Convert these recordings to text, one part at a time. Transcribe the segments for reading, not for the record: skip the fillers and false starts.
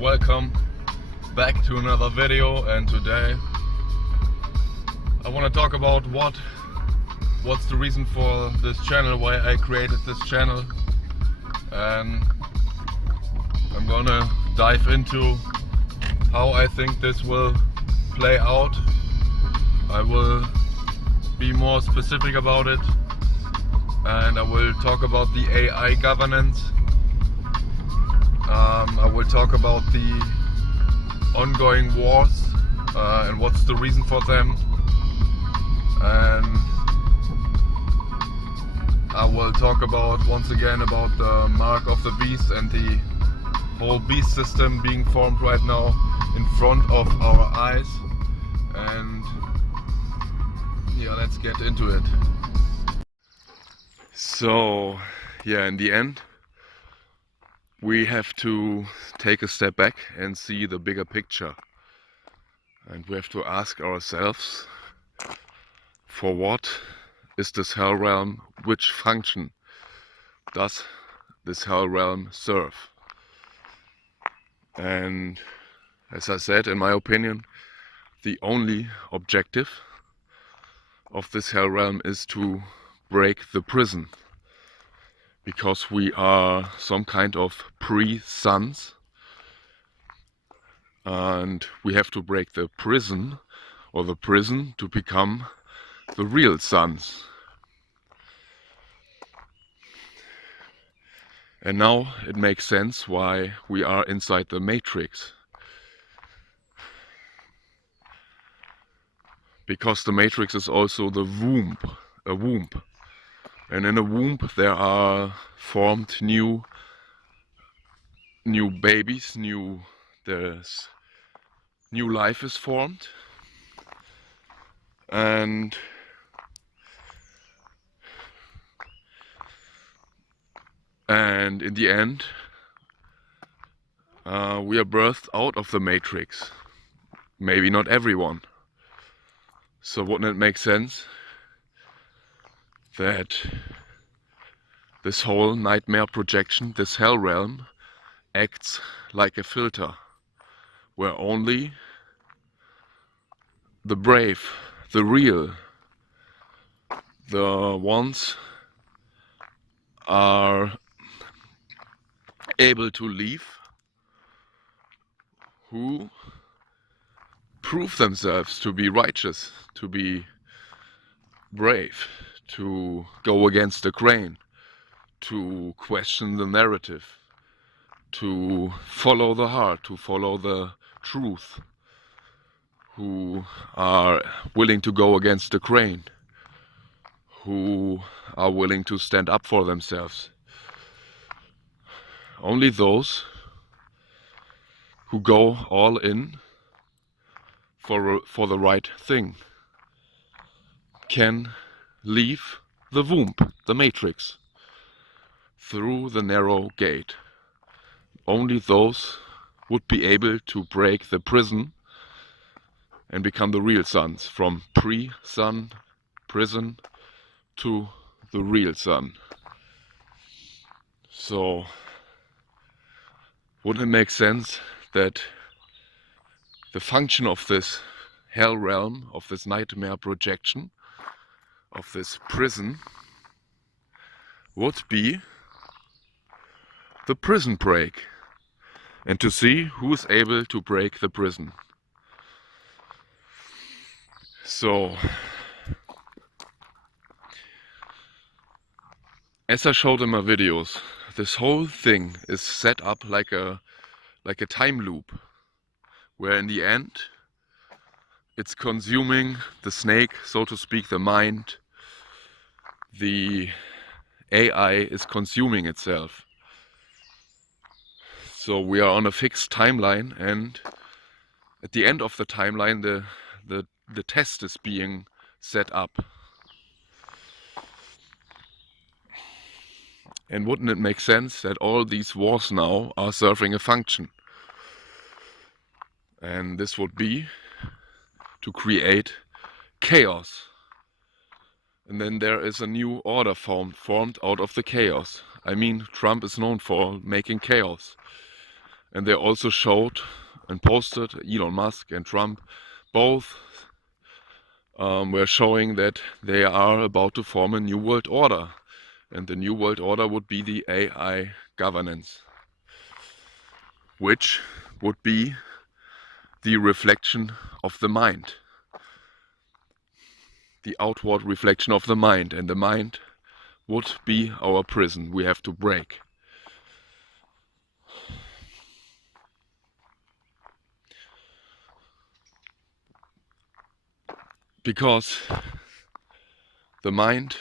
welcome back to another video, and today I want to talk about what's the reason for this channel, why I created this channel, and I'm gonna dive into how I think this will play out. I will be more specific about it, and I will talk about the AI governance. I will talk about the ongoing wars and what's the reason for them, and I will talk about once again about the mark of the beast and the whole beast system being formed right now in front of our eyes. And yeah, let's get into it. So yeah, in the end we have to take a step back and see the bigger picture, and we have to ask ourselves, for what is this hell realm? Which function does this hell realm serve? And as I said, in my opinion, the only objective of this hell realm is to break the prison, because we are some kind of pre-suns, and we have to break the prison or the prison to become the real suns. And now it makes sense why we are inside the matrix, because the matrix is also the womb, a womb. And in a womb there are formed new babies, there's new life is formed, and in the end we are birthed out of the matrix. Maybe not everyone. So wouldn't it make sense that this whole nightmare projection, this hell realm, acts like a filter, where only the brave, the real, the ones are able to leave, who prove themselves to be righteous, to be brave, to go against the grain, to question the narrative, to follow the heart, to follow the truth, who are willing to go against the grain, who are willing to stand up for themselves. Only those who go all in for the right thing can leave the womb, the matrix, through the narrow gate. Only those would be able to break the prison and become the real suns, from pre-sun prison to the real sun. So wouldn't it make sense that the function of this hell realm, of this nightmare projection, of this prison, would be the prison break, and to see who is able to break the prison. So, as I showed in my videos, this whole thing is set up like a time loop, where in the end it's consuming the snake, so to speak, the mind. The AI is consuming itself. So we are on a fixed timeline, and at the end of the timeline the test is being set up. And wouldn't it make sense that all these wars now are serving a function? And this would be to create chaos. And then there is a new order formed out of the chaos. I mean, Trump is known for making chaos. And they also showed and posted, Elon Musk and Trump both were showing that they are about to form a new world order. And the new world order would be the AI governance, which would be the reflection of the mind, the outward reflection of the mind, and the mind would be our prison we have to break. Because the mind,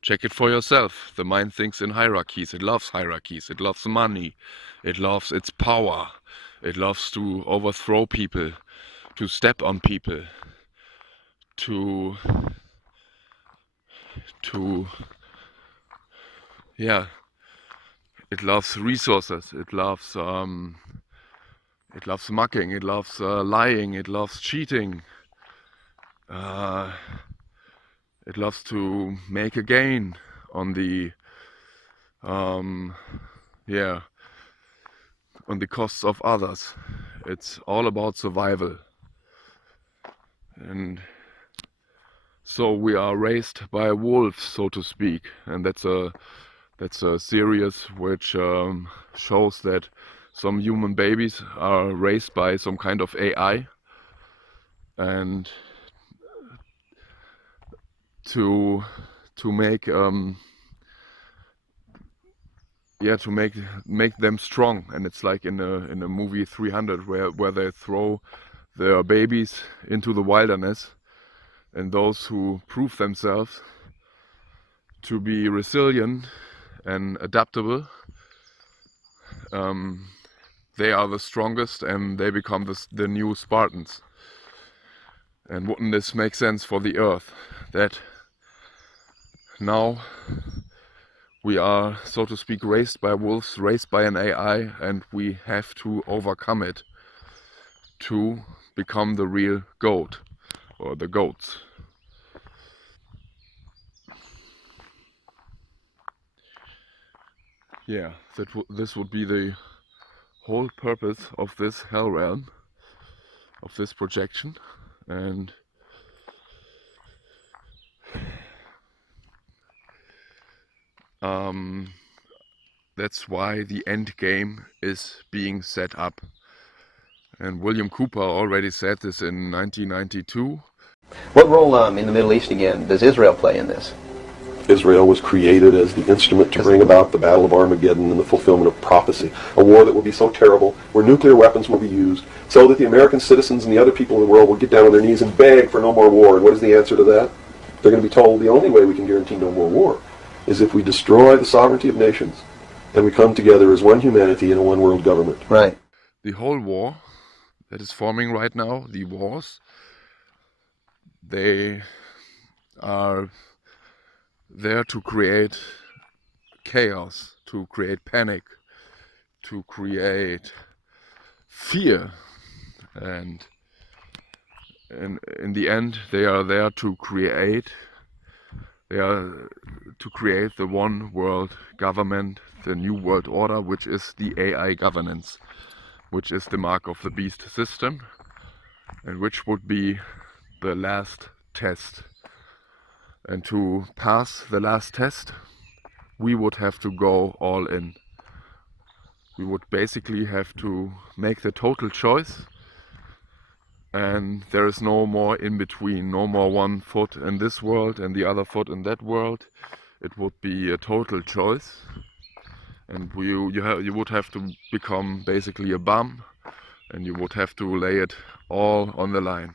check it for yourself, the mind thinks in hierarchies, it loves money, it loves its power, it loves to overthrow people, to step on people, to yeah, it loves resources, it loves mucking, it loves lying, it loves cheating, it loves to make a gain on the yeah, on the costs of others. It's all about survival. And so we are raised by wolves, so to speak, and that's a series which shows that some human babies are raised by some kind of AI, and to make to make them strong. And it's like in a movie 300 where they throw their babies into the wilderness, and those who prove themselves to be resilient and adaptable, they are the strongest and they become the new Spartans. And wouldn't this make sense for the earth, that now we are, so to speak, raised by wolves, raised by an AI, and we have to overcome it to become the real goat, or the goats. Yeah, this would be the whole purpose of this hell realm, of this projection. And that's why the end game is being set up. And William Cooper already said this in 1992. What role in the Middle East again does Israel play in this? Israel was created as the instrument to bring about the Battle of Armageddon and the fulfillment of prophecy, a war that will be so terrible, where nuclear weapons will be used, so that the American citizens and the other people in the world will get down on their knees and beg for no more war. And what is the answer to that? They're going to be told the only way we can guarantee no more war is if we destroy the sovereignty of nations and we come together as one humanity in a one world government. Right. The whole war that is forming right now, the wars, they are there to create chaos, to create panic, to create fear, and in the end they are there to create the one world government, the new world order, which is the AI governance, which is the mark of the beast system, and which would be the last test. And to pass the last test, we would have to go all in. We would basically have to make the total choice, and there is no more in between, no more one foot in this world and the other foot in that world. It would be a total choice, and you would have to become basically a bum, and you would have to lay it all on the line.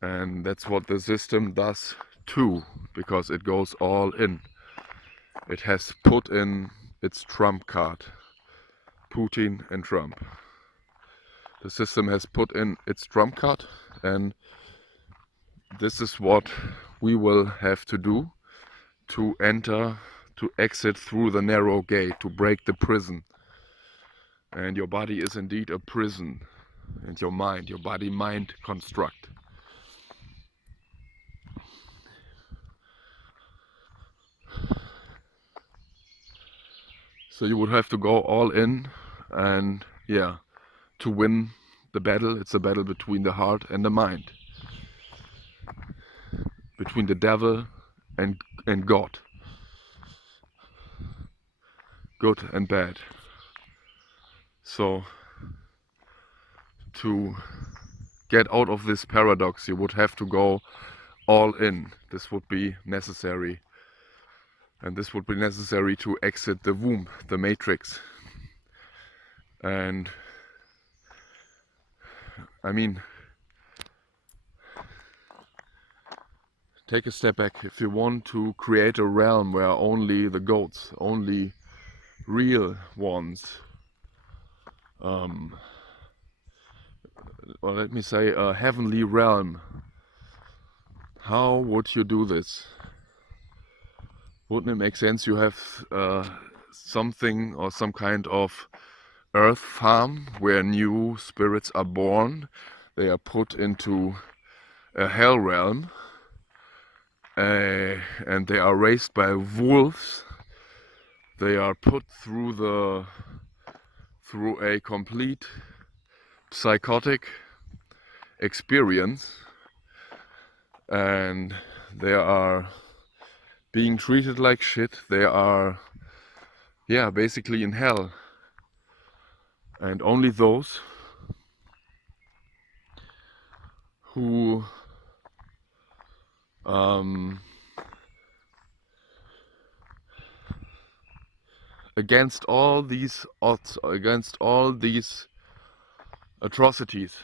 And that's what the system does too, because it goes all in. It has put in its trump card, Putin and Trump. The system has put in its trump card, and this is what we will have to do to exit through the narrow gate, to break the prison. And your body is indeed a prison, and your body-mind construct. So you would have to go all in and yeah, to win the battle. It's a battle between the heart and the mind, between the devil and God, good and bad. So to get out of this paradox, you would have to go all in. This would be necessary, and this would be necessary to exit the womb, the matrix. And I mean, take a step back. If you want to create a realm where only the goats, only real ones, or let me say a heavenly realm, how would you do this? Wouldn't it make sense you have something or some kind of earth farm where new spirits are born? They are put into a hell realm, and they are raised by wolves. They are put through a complete psychotic experience, and they are being treated like shit. They are, yeah, basically in hell. And only those who against all these odds, against all these atrocities,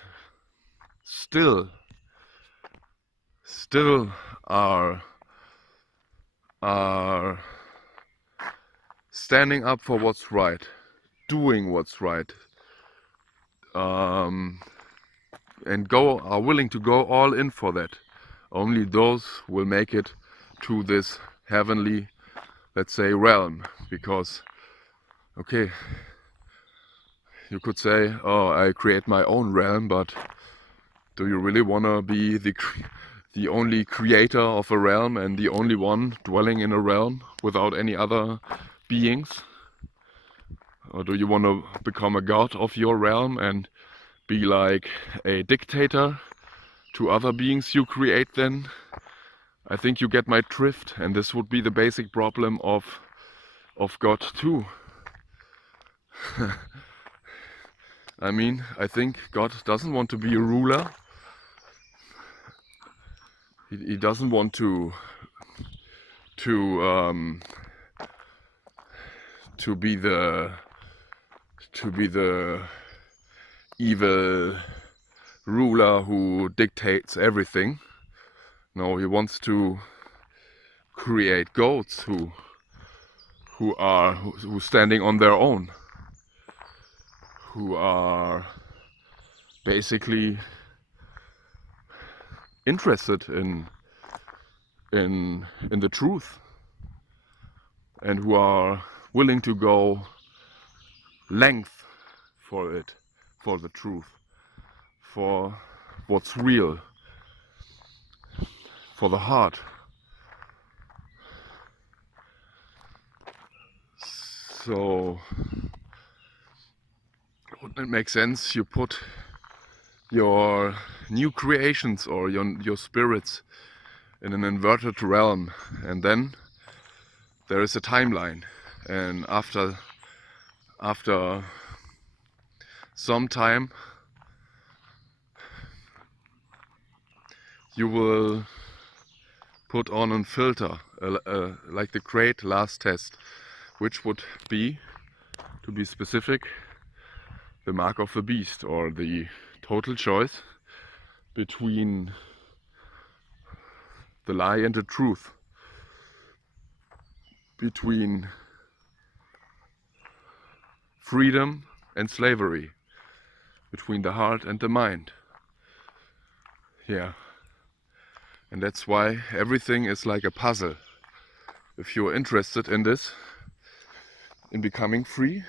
still are standing up for what's right, doing what's right, and are willing to go all in for that. Only those will make it to this heavenly, let's say, realm. Because, okay, you could say, oh, I create my own realm, but do you really want to be the only creator of a realm and the only one dwelling in a realm without any other beings? Or do you want to become a god of your realm and be like a dictator to other beings you create then? I think you get my drift, and this would be the basic problem of God too. I mean, I think God doesn't want to be a ruler. He doesn't want to be the evil ruler who dictates everything. No, he wants to create goats who standing on their own, who are basically interested in the truth, and who are willing to go length for it, for the truth, for what's real, for the heart. So wouldn't it make sense you put your new creations or your spirits in an inverted realm, and then there is a timeline, and after some time you will put on a filter, like the great last test, which would be, to be specific, the mark of the beast, or the total choice between the lie and the truth, between freedom and slavery, between the heart and the mind. Yeah. And that's why everything is like a puzzle. If you're interested in this, in becoming free,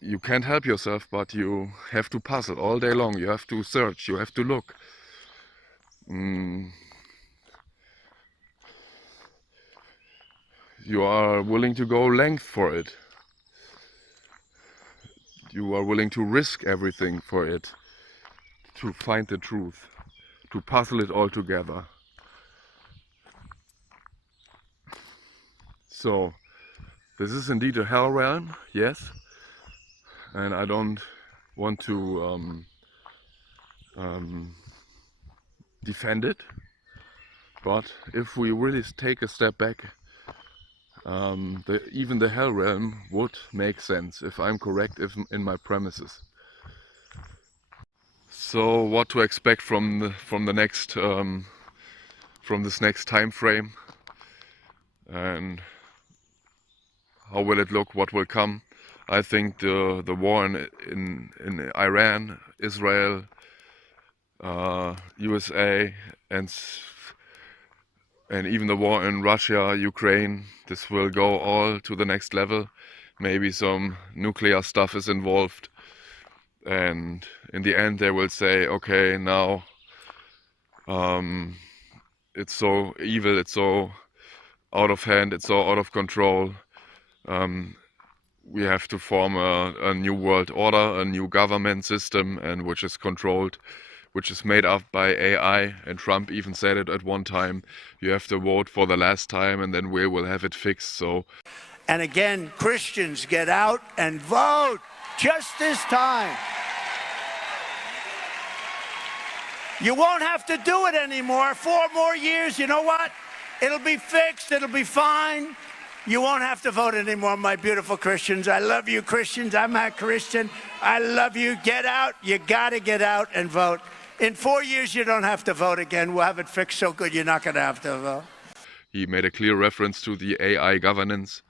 you can't help yourself, but you have to puzzle all day long. You have to search, you have to look. You are willing to go length for it. you are willing to risk everything for it, to find the truth, to puzzle it all together. So this is indeed a hell realm, yes, and I don't want to defend it, but if we really take a step back, even the hell realm would make sense if I'm correct in my premises. So what to expect from the next from this next time frame, and how will it look? What will come? I think the war in Iran, Israel, USA, and even the war in Russia, Ukraine, this will go all to the next level. Maybe some nuclear stuff is involved, and in the end they will say, okay, now it's so evil, it's so out of hand, it's so out of control. We have to form a new world order, a new government system, and which is controlled, which is made up by AI. And Trump even said it at one time, you have to vote for the last time and then we will have it fixed. So, and again, Christians, get out and vote just this time. You won't have to do it anymore. 4 more years, you know what? It'll be fixed, it'll be fine. You won't have to vote anymore, my beautiful Christians. I love you, Christians. I'm a Christian. I love you. Get out. You got to get out and vote. In 4 years, you don't have to vote again. We'll have it fixed so good you're not going to have to vote. He made a clear reference to the AI governance.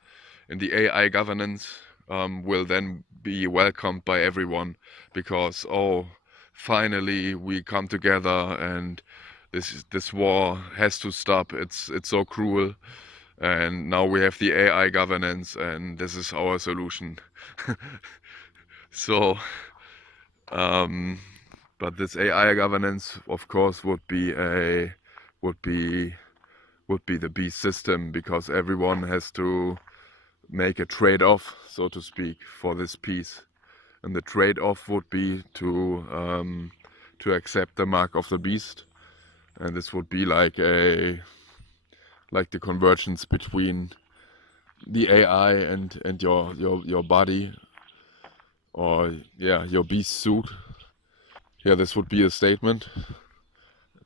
And the AI governance will then be welcomed by everyone because, oh, finally we come together and this war has to stop. It's so cruel. And now we have the AI governance, and this is our solution. So, but this AI governance, of course, would be the beast system, because everyone has to make a trade-off, so to speak, for this peace. And the trade-off would be to accept the mark of the beast, and this would be like the convergence between the AI and your body, or yeah, your beast suit. Yeah, this would be a statement,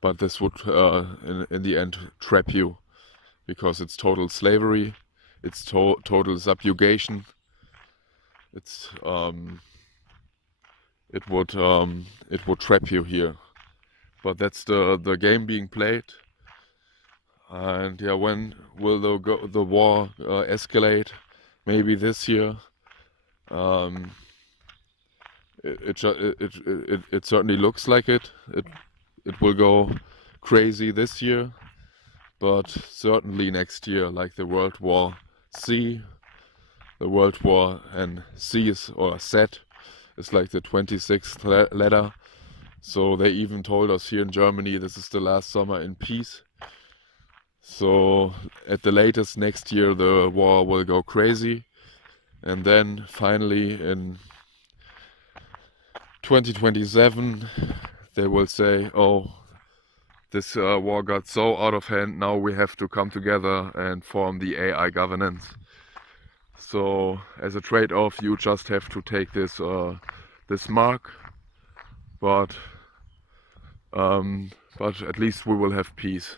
but this would in the end trap you, because it's total slavery, it's total subjugation. It's it would trap you here, but that's the game being played. And yeah, when will the war escalate? Maybe this year. It certainly looks like it. It will go crazy this year, but certainly next year, like the World War C, the World War, and C is, or Z is like the 26th letter. So they even told us here in Germany this is the last summer in peace. So at the latest next year the war will go crazy, and then finally in 2027 they will say, oh, this war got so out of hand, now we have to come together and form the AI governance. So as a trade-off you just have to take this this mark, but at least we will have peace.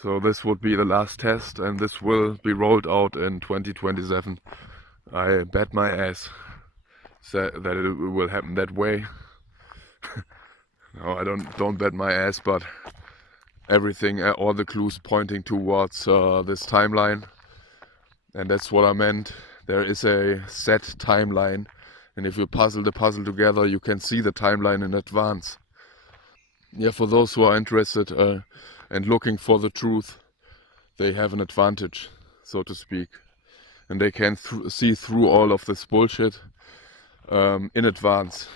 So this would be the last test, and this will be rolled out in 2027. I bet my ass that it will happen that way. No, I don't bet my ass, but everything, all the clues pointing towards this timeline, and that's what I meant. There is a set timeline, and if you puzzle the puzzle together, you can see the timeline in advance. Yeah, for those who are interested and looking for the truth, they have an advantage, so to speak, and they can see through all of this bullshit in advance.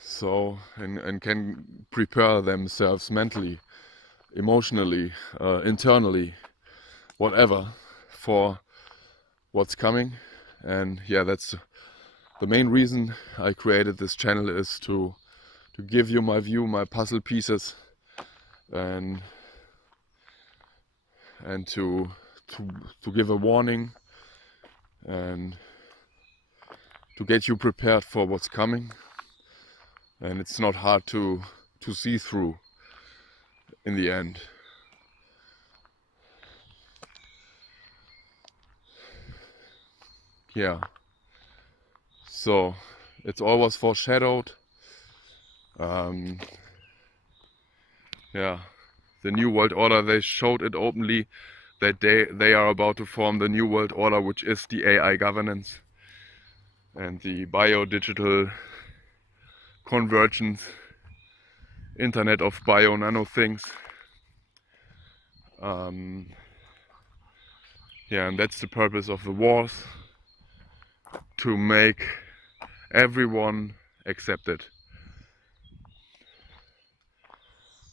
So and can prepare themselves mentally, emotionally, internally, whatever, for what's coming. And yeah, that's the main reason I created this channel, is to give you my view, my puzzle pieces, and to give a warning and to get you prepared for what's coming. And it's not hard to see through in the end. Yeah, so it's always foreshadowed. Yeah, the New World Order, they showed it openly that they are about to form the New World Order, which is the AI governance and the bio-digital convergence, Internet of bio-nano things. Yeah, and that's the purpose of the wars, to make everyone accept it.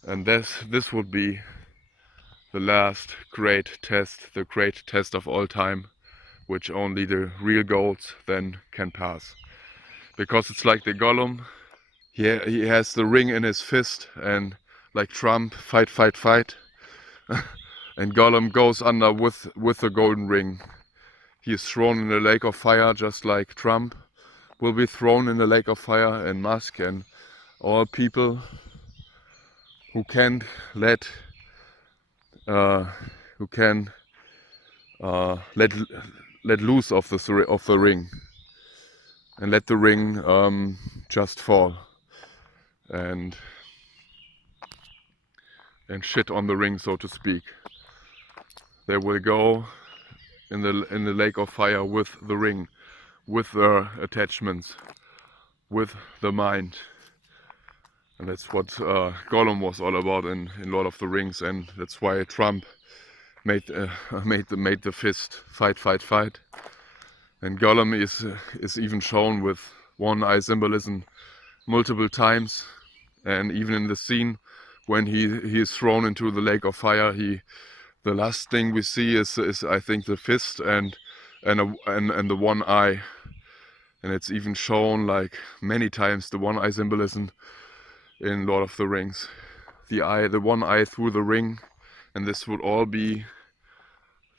And this would be the last great test, the great test of all time, which only the real gods then can pass. Because it's like the Gollum, he has the ring in his fist, and like Trump, fight, fight, fight. And Gollum goes under with the golden ring. He is thrown in the lake of fire, just like Trump will be thrown in the lake of fire, and Musk and all people who can't let let loose of the ring, and let the ring just fall and shit on the ring, so to speak. They will go in the lake of fire with the ring, with their attachments, with the mind. And that's what Gollum was all about in Lord of the Rings, and that's why Trump made the fist, fight, fight, fight. And Gollum is even shown with one eye symbolism multiple times, and even in the scene when he is thrown into the lake of fire, the last thing we see is I think the fist and the one eye, and it's even shown like many times, the one eye symbolism in Lord of the Rings, the one eye through the ring. And this would all be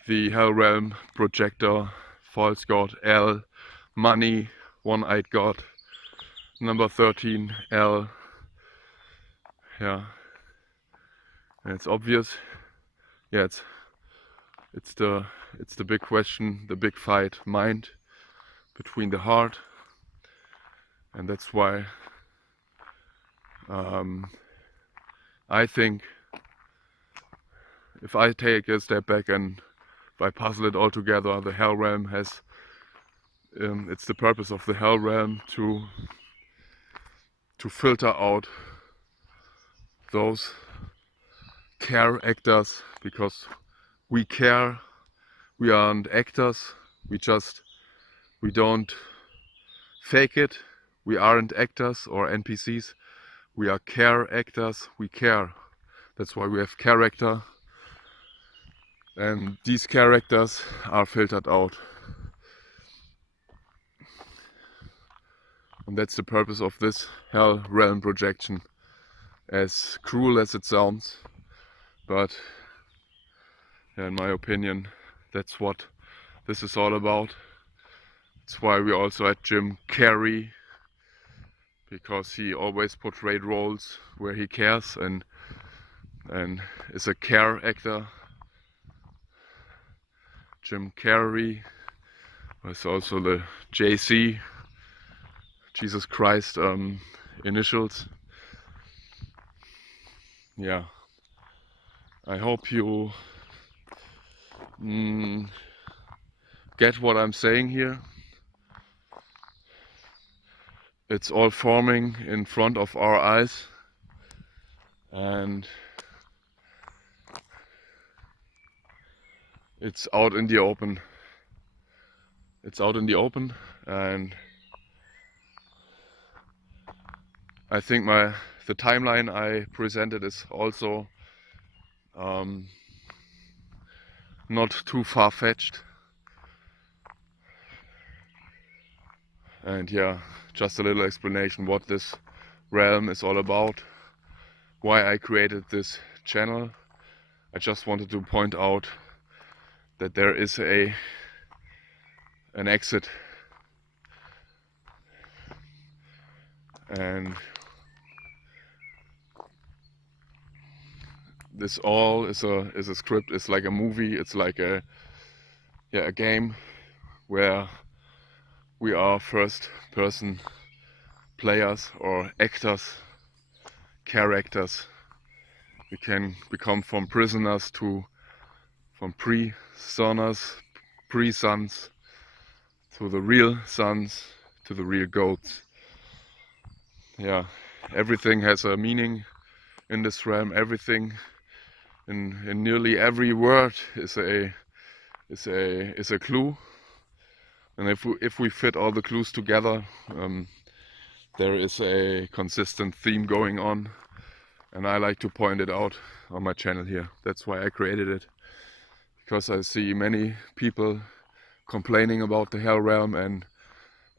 the Hell Realm projector, false god L, money, one-eyed god, number 13 L. Yeah, and it's obvious. Yeah, it's the big question, the big fight, mind between the heart. And that's why I think if I take a step back and if I puzzle it all together, the Hell Realm has, it's the purpose of the Hell Realm to filter out those care actors, because we care, we aren't actors, we don't fake it, we aren't actors or NPCs, we are care actors, we care. That's why we have character, and these characters are filtered out. And that's the purpose of this Hell Realm projection, as cruel as it sounds, but in my opinion, that's what this is all about. That's why we also had Jim Carrey, because he always portrayed roles where he cares and is a care actor. Jim Carrey was also the JC, Jesus Christ, initials. Yeah, I hope you get what I'm saying here. It's all forming in front of our eyes, and it's out in the open. It's out in the open, and I think the timeline I presented is also not too far-fetched. And yeah, just a little explanation what this realm is all about, why I created this channel. I just wanted to point out that there is an exit, and this all is a script. It's like a movie. It's like a game where we are first person players or actors, characters. We can become from prisoners to from pre-sons to the real sons to the real goats. Yeah, everything has a meaning in this realm. Everything in nearly every word is a clue. And if we fit all the clues together, there is a consistent theme going on, and I like to point it out on my channel here. That's why I created it, because I see many people complaining about the Hell Realm and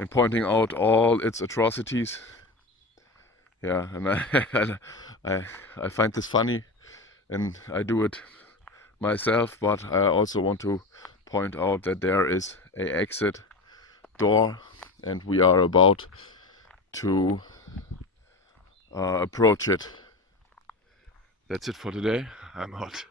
pointing out all its atrocities. Yeah, and I find this funny, and I do it myself, but I also want to point out that there is an exit door, and we are about to approach it. That's it for today. I'm out.